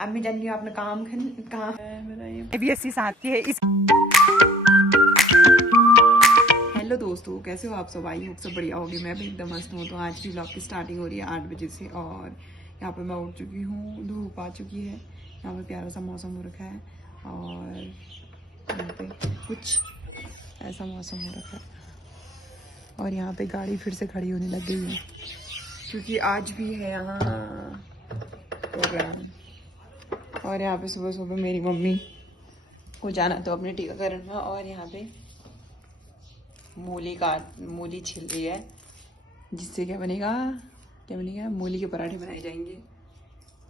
अम्मी जान लियो अपना काम ABSC साथ की है इस। हेलो दोस्तों, कैसे हो आप सब? आई होप सब बढ़िया होगी। मैं भी एकदम मस्त हूँ। तो आज की ब्लॉग की स्टार्टिंग हो रही है 8 बजे से और यहाँ पे मैं उठ चुकी हूँ, धूप आ चुकी है, यहाँ पे प्यारा सा मौसम हो रखा है और यहाँ पे कुछ ऐसा मौसम हो रखा है और यहाँ पे गाड़ी फिर से खड़ी होने लग गई है क्योंकि आज भी है यहाँ प्रोग्राम। और यहाँ पे सुबह सुबह मेरी मम्मी को जाना तो अपने टीकाकरण में और यहाँ पे मूली छिल रही है जिससे क्या बनेगा मूली के पराठे बनाए जाएंगे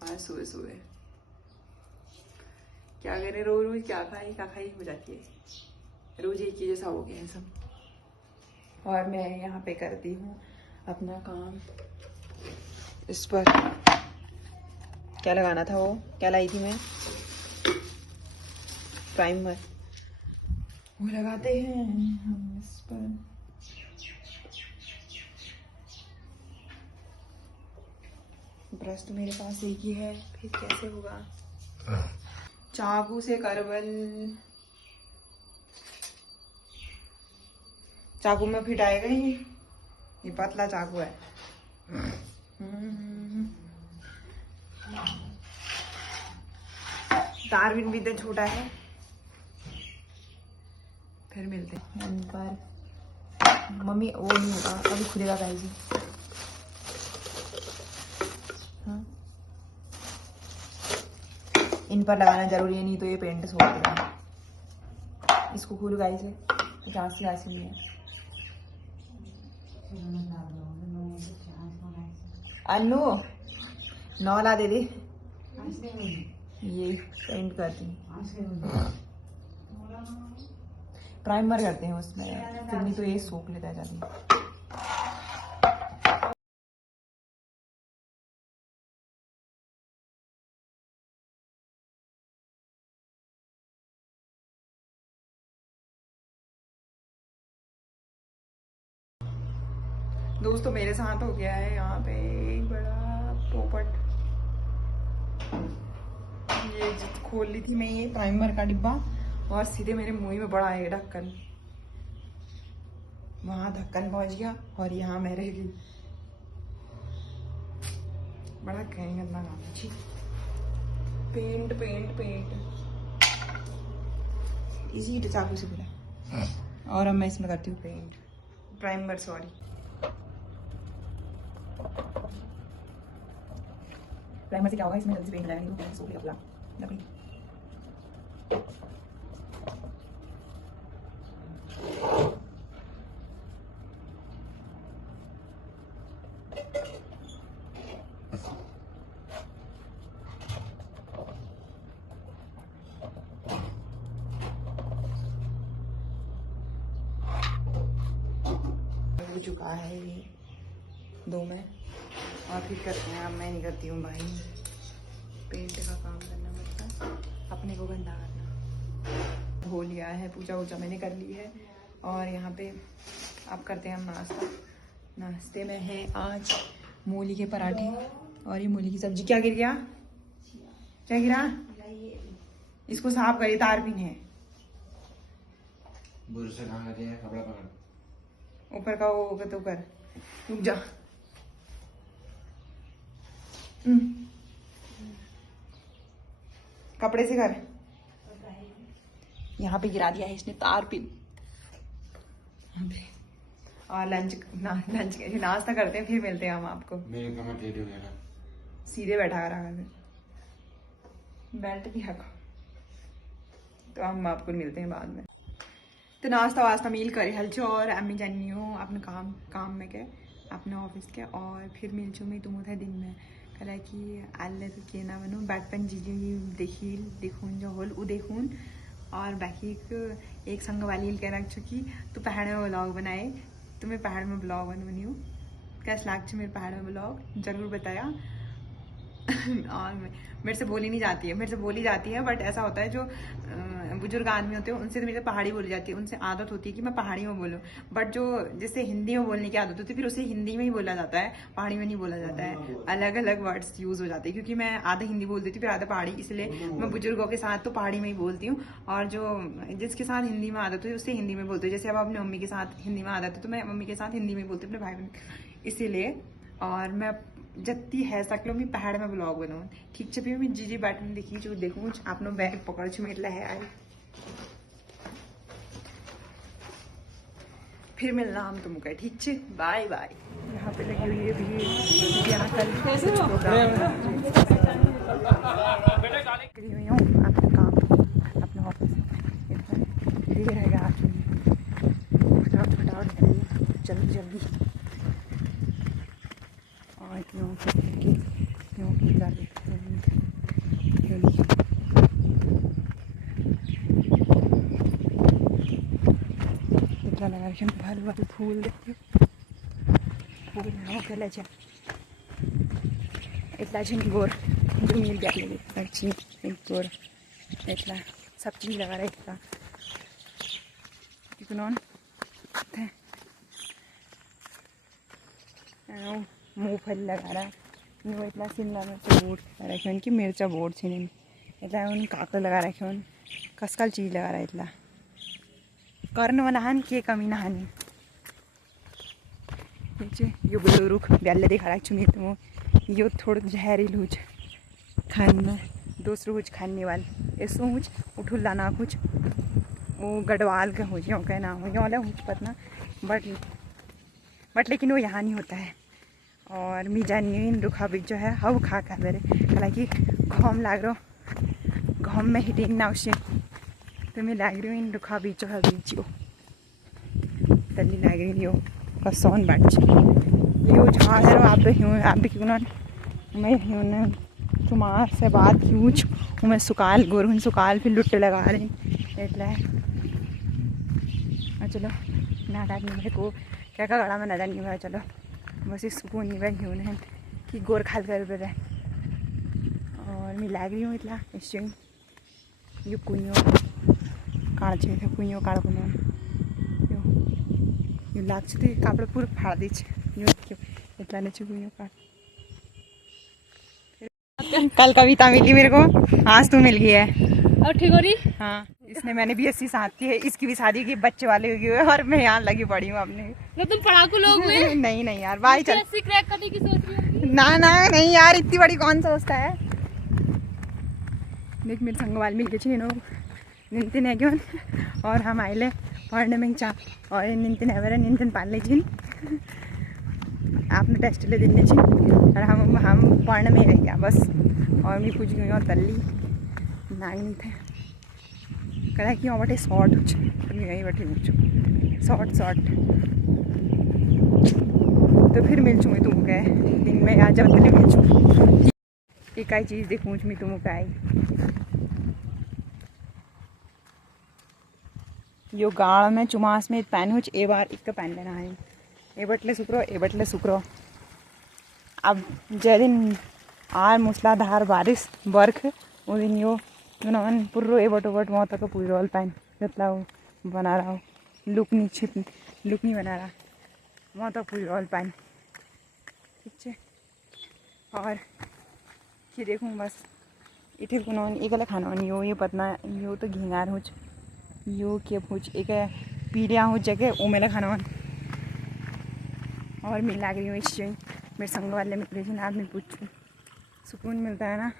आज सुबह सुबह। क्या करें, रोज रोज क्या खाई हो जाती है, रोज एक ही जैसा हो गया है सब। और मैं यहाँ पे करती हूँ अपना काम। इस पर क्या लगाना था, वो क्या लाई थी मैं, प्राइमर, वो लगाते हैं हम इस पर। ब्रश तो मेरे पास एक ही है, फिर कैसे होगा। चाकू से करबल, चाकू में फिट आएगा ही, ये पतला चाकू है। तारबिन भी इतना छोटा है। फिर मिलते हैं इन पर। मम्मी वो नहीं होगा, अभी खुलेगा गाइस। हाँ, इन पर लगाना जरूरी है, नहीं तो ये पेंट सोख देगा। इसको खोलो गाइस, जांच नहीं है। अन्नू नौला दे दे, ये पेंट करती हूँ, प्राइमर करते हैं उसमें, फिर नहीं तो ये सोख लेता है जल्दी। दोस्तों मेरे साथ हो गया है यहाँ पे एक बड़ा पोपट। ये खोल ली थी मैं ये प्राइमर का डिब्बा और सीधे मेरे मुंह में बड़ा है ढक्कन, वहां ढक्कन पहुंच गया और यहाँ मैं रह गई। बड़ा गंदा काम है। पेंट पेंट पेंट इसी चाकू से पूरा। और अब मैं इसमें करती हूँ पेंट, प्राइमर सॉरी। प्राइमर से क्या होगा, इसमें जल्दी से पेंट लगाएंगे तो पेंट सूख लेगा पूरा लकड़ी। हो चुका है ये 2 में और फिर करते हैं। अब मैं नहीं करती हूँ भाई, पेंट का काम करना मतलब अपने को गंदा करना। हो लिया है, पूजा वूजा मैंने कर ली है और यहाँ पे अब करते हैं हम नाश्ता। नाश्ते में है आज मूली के पराठे और ये मूली की सब्जी। क्या गिर गया, क्या गिरा, इसको साफ करिए, तारपीन है कपड़ा पकड़, ऊपर का वो होगा तो कर, रुक जा। कपड़े से कर। यहाँ पे गिरा दिया है इसने तारपीन। और लंच नाश्ता करते हैं, फिर मिलते हैं हम आपको। मेरे कमर टेढ़ी हो गया, सीधे बैठा रहा, बेल्ट भी रखो, तो हम आपको मिलते हैं बाद में। तो नाश्ता वास्ता मील करे हलचो और अम्मी जानी हो अपने काम में के अपने ऑफिस के और फिर मिलचो में तुम उधर दिन में करा कि आल्ले तो के ना बनो बैटपन जीजी देखून जो होल उ देखून और बाकी एक संग वाली कह रख चुकी तो पहाड़ में ब्लॉग बनाए। तो मैं पहाड़ में ब्लॉग बनवानी हूँ, कैसे लाग मेरे पहाड़ में ब्लॉग जरूर बताया। और मेरे से बोली नहीं जाती है, मेरे से बोली जाती है बट ऐसा होता है जो बुजुर्ग आदमी होते हैं उनसे तो मेरे पहाड़ी बोली जाती है, उनसे आदत होती है कि मैं पहाड़ी में बोलूँ। बट जो जिससे हिंदी में बोलने की आदत होती है फिर उसे हिंदी में ही बोला जाता है, पहाड़ी में नहीं बोला जाता है। अलग अलग वर्ड्स यूज़ हो जाते हैं, क्योंकि मैं आधा हिंदी बोल देती हूँ फिर आधा पहाड़ी, इसलिए मैं बुजुर्गों के साथ तो पहाड़ी में ही बोलती हूँ। और जो जिसके साथ हिंदी में आदत है उससे हिंदी में बोलती हूँ। जैसे अब अपनी मम्मी के साथ हिंदी में आदत है तो मैं मम्मी के साथ हिंदी में बोलती हूँ अपने भाई बहन, इसीलिए। और मैं जत्ती है सकलो मैं पहाड़ में ब्लॉग बनाऊँ, ठीक है। मैं जीजी बैटन देखी जो देखूँ आपनो बैग पकड़ छू मेरे है आई, फिर मिलना हम तुमको, ठीक है, बाय बाय। यहाँ पे लगी हुई है भीड़, यहाँ कल कुछ प्रोग्राम करी हुई हूँ अपना काम अपना ऑफिस देर है यार, फटाफट फटाफट करिए जल्दी जल्दी। और क्यों इतना लगा रखे भालू वाले फूल देखते फूल नौकला છે એટલા છે गोर जो मिल गया एक गोर એટલા सब चीज़ लगा रहा है इतना मूँगफली लगा रहा यूँ इतना शिमला मिर्च बोर्ड लगा रखे उनकी मिर्चा बोर्ड छे इतना उन काकर लगा रखे उन कसकल चीज़ लगा रहा इतना कर्ण वाला हान के कमी ना हानि यो बड़ो रुख ब्याले देखा रहा छुमी तुम यो थोड़ा जहरीलू खान में दूसरों कुछ खाने वाले ऐसो कुछ उठुल्ला ना कुछ वो गढ़वाल का हो जाए क्या नाम हो या कुछ पता बट लेकिन वो यहाँ नहीं होता है। और मी जानी रुखा बीज जो है हव खा खा मेरे हालांकि घाम लाग रहा घाम में हिटिंग ना उसे तो मैं लाग रही हूँ इन रुखा बीज जो है बीज यो तली लाग रही हो कसौन बाट यो झाड़ है आप भी क्यों ना मैं यूँ ना तुम्हार से बात क्यों मैं सुकाल गोर सुकाल फिर लुट्टे लगा रही एट्ला चलो ना आदमी मेरे को क्या क्या गड़ा में नजर नहीं हुआ। चलो बस इस सुकून नहीं भाई यूँ है कि गोर खाल कर पे और मैं लाग रही हूँ इतना इस यो कुनियो काड़ चाहिए कुनियो काड़ कुनियो यो लाग तो कपड़े पूरे फाड़ दी इतना नहीं कुनियो काड़। कल कविता मिली मेरे को, आज तू मिल गई है और ठीक हो रही। हाँ इसने मैंने BSc साथ की है, इसकी भी शादी की बच्चे वाले हुए है और मैं यहाँ लगी पड़ी हूँ अपने। तो तुम पढ़ाकू लोग हुए? नहीं नहीं यार भाई चल क्रैक करने की सोच रही होगी। ना ना नहीं यार इतनी बड़ी कौन सोचता है। देख मेरे संग वाल मिल के छीनो नितिन है क्यों और हम आइले पढ़ने में चा और नितिन है नितिन पाल ले आपने टेस्ट ले दिन छी और हम पढ़ने में रह गया बस। और मैं कुछ गई और तल्ली नागनी थे कदा कि बटे शॉर्ट हो यही बटे मुझ शॉर्ट तो फिर मिल छूँ मैं तुम कह दिन में आज जब तक मिल छूँ एक आई चीज़ देखूँ मैं तुम आई यो गाड़ में चुमास में पहन हो ए बार एक पहन लेना है ए बटले सुकरो अब जै दिन आर मूसलाधार बारिश बर्ख वो दिन यो पूर्व ए बटो बट वहाँ तक पूरी रोल पैन जितना बना रहा हो लुकनी बना रहा वहाँ तक पूरी रोल पैन ठीक है। और ये देखूँ बस इथे कुनौन एक अलग खाना यो ये पतना यो तो घिंगार हो यो के पूछ एक पीढ़िया हो जगह वो मेरा खाना और मिल लाग रही हूँ इस मेरे संग वाले मिले थे ना मैं पूछूँ सुकून मिलता है ना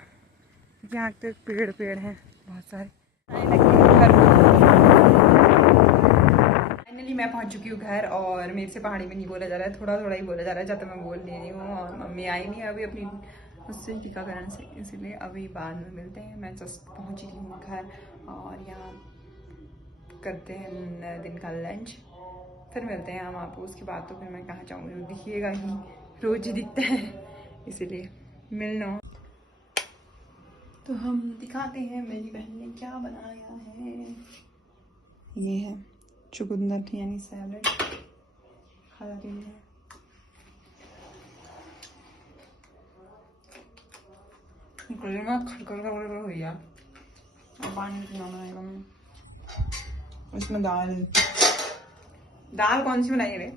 यहाँ तक पेड़ हैं बहुत सारे। फाइनली मैं पहुँच चुकी हूँ घर और मेरे से पहाड़ी में नहीं बोला जा रहा है, थोड़ा थोड़ा ही बोला जा रहा है जब तक मैं बोल नहीं रही हूँ। और मम्मी आई नहीं अभी अपनी उससे टीकाकरण से, इसीलिए अभी बाद में मिलते हैं। मैं जस्ट पहुँची हूँ घर और यहाँ करते हैं दिन का लंच, फिर मिलते हैं हम आपको। उसके बाद तो फिर मैं कहाँ जाऊँगी, दिखिएगा ही रोज ही दिखता है, इसीलिए मिलना। तो हम दिखाते हैं मेरी बहन ने क्या बनाया है। ये है चुकंदर यानी सैलड खा रही है। खड़कर हो गया पानी पीना बनाएगा मैं। इसमें दाल दाल कौन सी बनाई रे।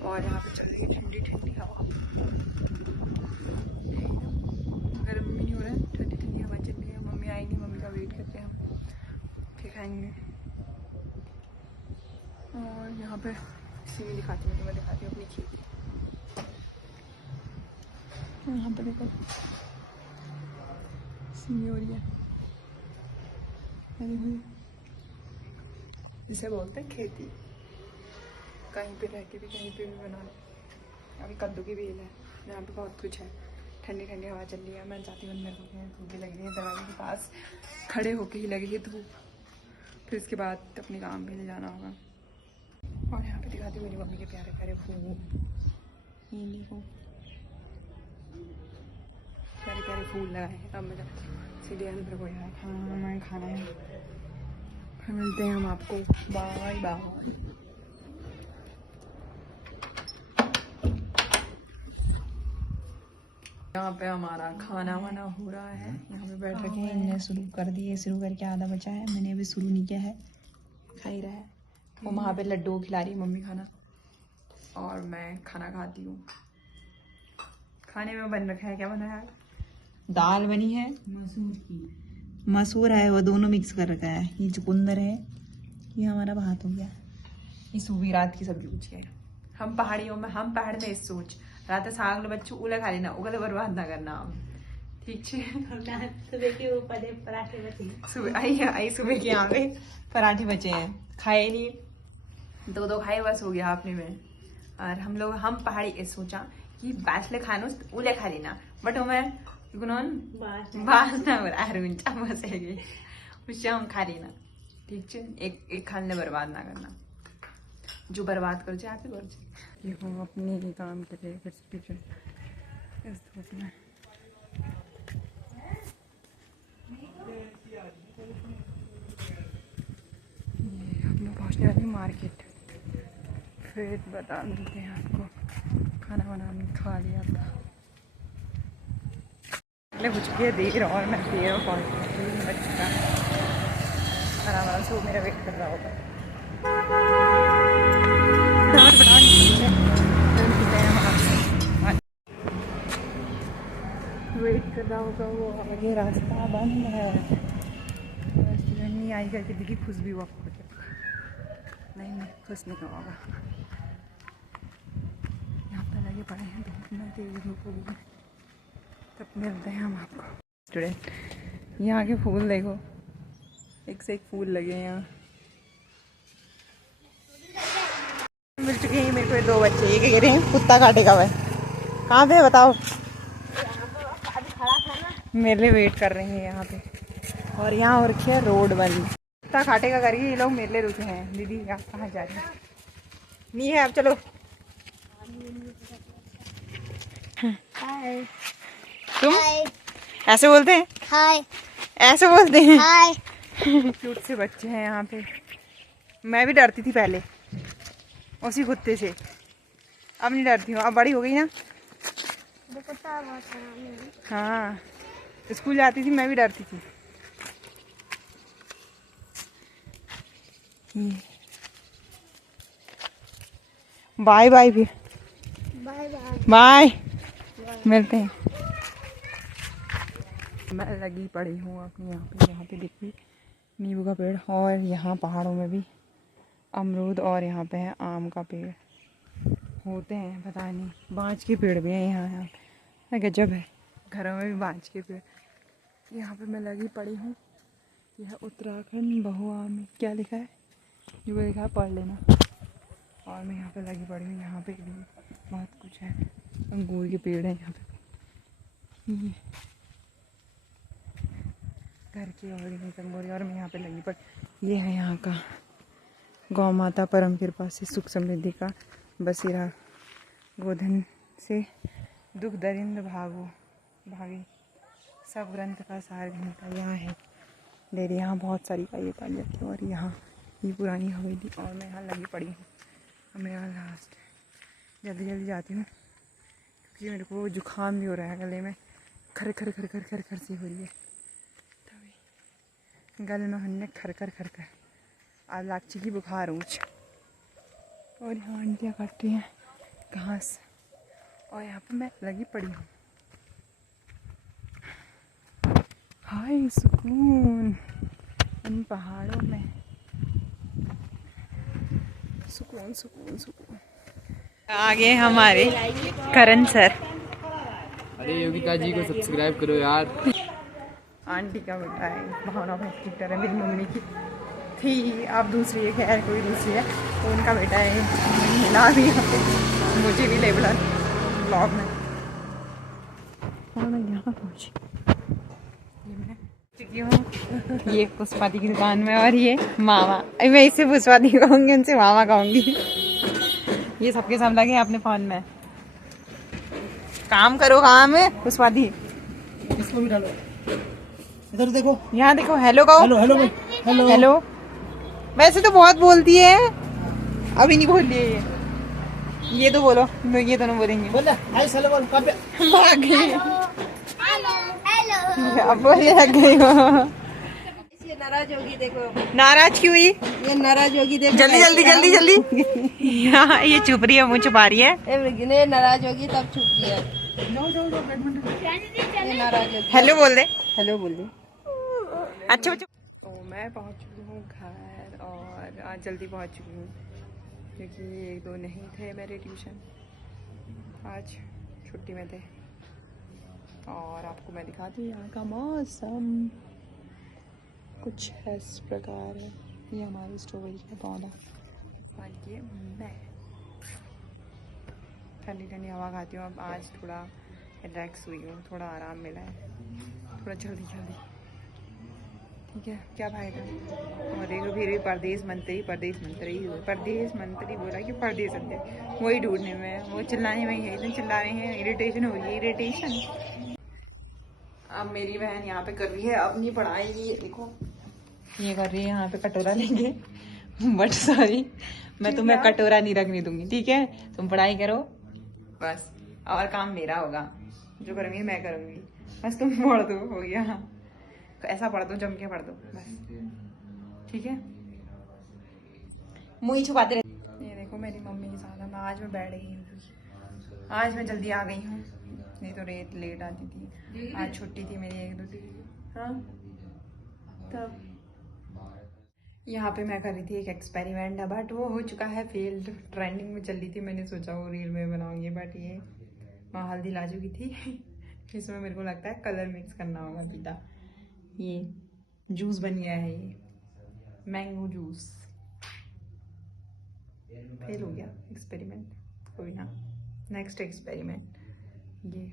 और यहाँ पे चल रही है ठंडी ठंडी हवा, गर्म भी नहीं हो रहा है, ठंडी ठंडी हवा चल रही है। मम्मी आएंगी, मम्मी का वेट करते हैं हम, फिर खाएंगे। और यहाँ पे सीवी दिखाती हूँ, मैं दिखाती हूँ अपनी खेती। यहाँ पे देखो सीवी हो रही है, जिसे बोलते हैं खेती। कहीं पे रह के भी कहीं पे भी बना लो। अभी कद्दू की बेल है, यहाँ पे बहुत कुछ है। ठंडी ठंडी हवा चल रही है, मैं जाती हूँ अंदर होके, धूप भी लग रही है दरवाजे के पास खड़े होके ही लगेगी धूप। फिर इसके बाद अपने काम पे जाना होगा। और यहाँ पे दिखाती हूँ मेरी मम्मी के प्यारे प्यारे फूल, ये देखो प्यारे प्यारे फूल लगाए हैं। अब मैं जाती हूँ सीधे अंदर को, यार खाना है। फिर मिलते हैं हम आपको, बाय बाय। यहाँ पे हमारा खाना वाना हो रहा है, यहाँ पे बैठ रखे हैं। इनने शुरू कर दिए, शुरू करके आधा बचा है, मैंने अभी शुरू नहीं किया है। खा ही रहा है वो, वहाँ पे लड्डू खिला रही है मम्मी खाना, और मैं खाना खाती हूँ। खाने में बन रखा है, क्या बना है? दाल बनी है मसूर की, मसूर है वो, दोनों मिक्स कर रखा है। ये चुकंदर है, ये हमारा भात हो गया। ये सुबह रात की सब्जी पूछ है। हम पहाड़ियों में, हम पहाड़ में इस सोच रात साग लो बच्चों उले खा लेना, उगले बर्बाद ना करना ठीक छे। सुबह के ऊपर पराठे बचे, सुबह आई सुबह के यहाँ पे पराठे बचे हैं, खाए नहीं, दो खाए बस हो गया आपने में। और हम पहाड़ी इस सोचा कि बासले खानो उले खा लेना, बट मैं बास ना बसेगी उससे हम खा लेना ठीक है। एक खाने बर्बाद ना करना, जो बर्बाद कर जाए आप कर ये हम अपने ही काम के लिए इस धूप में। हम पहुँचने वाली मार्केट, फिर बता देते हैं आपको। खाना वाना खा लिया था, पहले हो चुकी है देर, और मैं देर और पहुँच बच्चा आराम से वो मेरा वेट कर रहा होगा। वेट कर रहा होगा वो, आगे रास्ता बंद है। नहीं आई करके दिखी, खुश भी हुआ नहीं खुश नहीं होगा। यहाँ पे लगे पड़े हैं धूप में, तेज धूप होगी, तब मिलते हैं हम आपको। स्टूडेंट यहाँ के फूल देखो, एक से एक फूल लगे हैं यहाँ। मिल चुके हैं मेरे को 2 बच्चे, ये कह रहे हैं कुत्ता काटेगा वह। कहाँ पे बताओ? मेरे लिए वेट कर रही हैं यहाँ पे। और यहाँ और क्या रोड वाली कुत्ता काटेगा करिए, ये लोग मेरे लिए रुके हैं। दीदी आप कहाँ जा रही हैं? नहीं है, अब चलो। हाय, तुम ऐसे बोलते हैं? हाय ऐसे बोलते हैं? हाय। क्यूट से बच्चे हैं यहाँ पे। मैं भी डरती थी पहले उसी कुत्ते से, अब नहीं डरती हूँ, अब बड़ी हो गई ना। हाँ, स्कूल जाती थी मैं भी डरती थी। बाय बाय, फिर बाय बाय, मिलते हैं। मैं लगी पड़ी हूँ अपनी यहाँ पे देखिए नींबू का पेड़, और यहाँ पहाड़ों में भी अमरूद, और यहाँ पे है आम का पेड़ होते हैं, पता नहीं। बांज के पेड़ भी हैं यहाँ गजब है, घरों में भी बांज के पेड़। यहाँ पे मैं लगी पड़ी हूँ। यह उत्तराखंड बहुआ में क्या लिखा है, जो लिखा है पढ़ लेना। और मैं यहाँ पे लगी पड़ी हूँ, यहाँ पे भी बहुत कुछ है। अंगूर के पेड़ हैं यहाँ पे, घर की और अंगूर। और मैं यहाँ पे लगी पड़ी, ये है यहाँ का गौ माता परम कृपा से सुख समृद्धि का बसेरा, गोधन से दुख दरिंद्र भागे, सब ग्रंथ का सार घंटा। यहाँ है डेरी, यहाँ बहुत सारी गायें पाली जाती है। और यहाँ ये पुरानी हवेली, और मैं यहाँ लगी पड़ी हूँ। अब मैं यहाँ लास्ट जल्दी जल्दी जाती हूँ, क्योंकि मेरे को जुकाम भी हो रहा है, गले में खर खर खर खर खर खर सी हो रही है। तभी गल में हमने खर कर आज लाची की बुखार ऊँच। और यहाँ आंटियाँ काट रही हैं घास और यहाँ पे मैं लगी पड़ी हूँ। हाय सुकून इन पहाड़ों में, सुकून सुकून सुकून। आगे हमारे करण सर। अरे योगिता जी को सब्सक्राइब करो यार। आंटी का बेटा है, भावना हॉस्पिटल है, मेरी मम्मी की थी, अब दूसरी है, खैर कोई दूसरी है, तो उनका बेटा है। मिला भी यहाँ पे, मुझे भी ले बुला ब्लॉग में। और मैं यहाँ पहुँची, ये मैं चुकी हूँ ये पुष्पा दी की दुकान में, और ये मामा, मैं इसे पुष्पा दी कहूँगी, उनसे मामा कहूँगी। ये सबके सब लगे अपने फोन में, काम करो काम है पुष्पा दी। इसको भी डालो, इधर देखो, यहाँ देखो, हेलो कहो। हेलो हेलो भाई, हेलो हेलो। वैसे तो बहुत बोलती है, अभी नहीं बोल रही है ये तो बोलो, ये दोनों बोलेंगे। बोल हाय हेलो बोल, कहाँ पे भाग गई, हेलो हेलो। अब बोलने लग गई हो। ये नाराज होगी देखो, नाराज क्यों हुई? ये नाराज होगी देखो। जल्दी जल्दी जल्दी जल्दी। यहाँ ये चुप रही है, मुँह छुपा रही है। ये नाराज होगी तब छुप गया। ये नाराज होगी। हेलो बोल दे। हेलो बोल दे। अच्छा बच्चों, तो मैं पहुंच चुकी हूँ घर, और आज जल्दी पहुंच चुकी हूँ क्योंकि 1-2 नहीं थे मेरे ट्यूशन, आज छुट्टी में थे। और आपको मैं दिखाती हूँ यहाँ का मौसम कुछ इस प्रकार है। ये हमारी स्ट्रॉबेरी का पौधा, और ये मैं ठंडी ठंडी हवा खाती हूँ। अब आज थोड़ा रिलैक्स हुई हूँ, थोड़ा आराम मिला है, थोड़ा जल्दी जल्दी। ठीक है, क्या फायदा। और देखो फिर भी परदेश मंत्री बोला कि परदेश अंदर वही ढूंढने में, वो चिल्लाने में ही, इतने चिल्ला रहे हैं, इरिटेशन हो रही है, इरिटेशन। अब मेरी बहन यहाँ पे कर रही है अपनी पढ़ाई, ये देखो ये कर रही है यहाँ पे कटोरा लेंगे। बट सॉरी, मैं तुम्हें कटोरा नहीं रखने दूंगी, ठीक है? तुम पढ़ाई करो बस, और काम मेरा होगा, जो करूँगी मैं करूँगी, बस तुम पढ़ दो, हो गया। ऐसा पढ़ दो, जम के पढ़ दो बस, ठीक है? मुँह ही छुपाते रहे। ये देखो मेरी मम्मी के साथ हम आज मैं बैठ गई हूँ, आज मैं जल्दी आ गई हूँ, नहीं तो रेत लेट आती थी। आज छुट्टी थी मेरी 1-2 दिन। हाँ, तब यहाँ पे मैं कर रही थी एक एक्सपेरिमेंट, बट वो हो चुका है फेल्ड। ट्रेंडिंग में चल रही थी, मैंने सोचा वो रील में बनाऊंगी, बट ये मैं हल्दी ला चुकी थी। इसमें मेरे को लगता है कलर मिक्स करना होगा सीधा। ये जूस बन गया है, ये मैंगो जूस। फेल हो गया एक्सपेरिमेंट, कोई ना, नेक्स्ट एक्सपेरिमेंट। ये